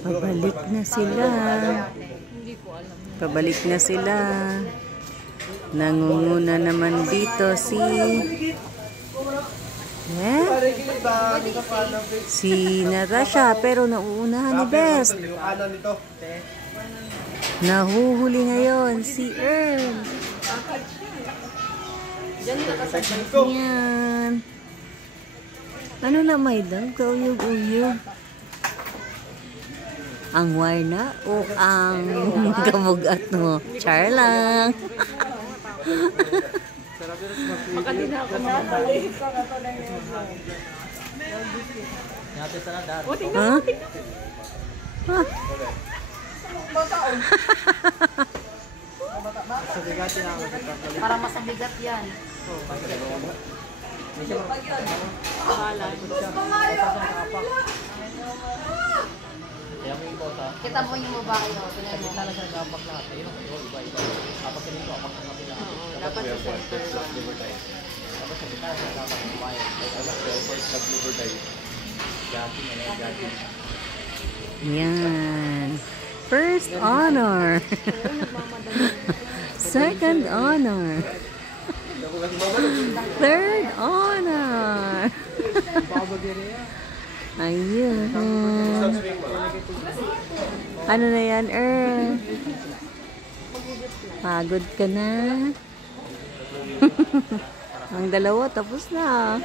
Pabalik na sila. Pabalik na sila. Nangunguna naman dito si si Natasha, pero nauunahan ni Best. Nahuhuli ngayon si Earl. Yan. Ano na may dang? Kauyog-uyog. Ang wire na o ang kamugat mo? Char lang. Para masabigat yan. Kita mo yung babae, no? Tingnan mo. Dapat sa center. Yan. First honor. Second honor. Third honor. Ayun. Ano na yan, Earl? Pagod ka na. Ang dalawa tapos na.